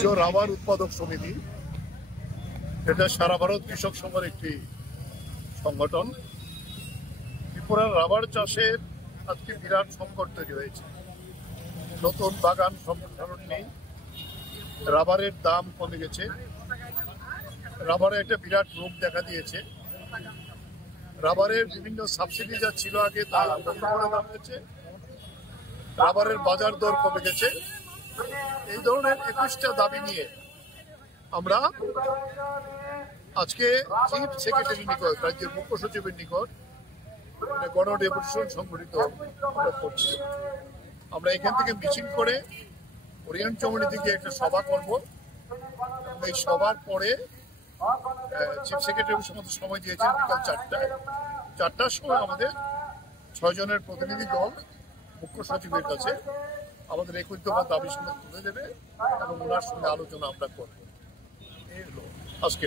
Rubber উৎপাদক সমিতি, এটা সারা ভারত কৃষক সভার একটি সংগঠন। ত্রিপুরার রাবার চাষের আজকে বিরাট সংকট তৈরি হয়েছে। নতুন বাগান সম্প্রসারণ নেই, রাবারের দাম কমে গেছে, রাবারে একটা বিরাট রোগ দেখা দিয়েছে। রাবারের বিভিন্ন সাবসিডি যা ছিল আগে তা বন্ধ করে দেওয়া হয়েছে, রাবারের বাজার দর কমে গেছে। এই ধরনের 21টা দাবি নিয়ে আমরা আজকে চিফ সেক্রেটারি নিকট, রাজ্যের মুখ্য সচিবের নিকট গণ ডেপুটেশন সংগঠিত আমরা করছি। আমরা এখান থেকে মিছিল করে ওরিয়েন্ট চৌমুহনী থেকে একটা সভা করব। এই সভার পরে চিফ সেক্রেটারি আমাদের সময় দিয়েছেন বিকাল 4টার সময় আমাদের 6 জনের প্রতিনিধি দল মুখ্য সচিবের কাছে আমাদের 21 দফা দাবি সঙ্গে তুলে দেবে এবং ওনার সঙ্গে আলোচনা আমরা করবো। এই হলো আজকে।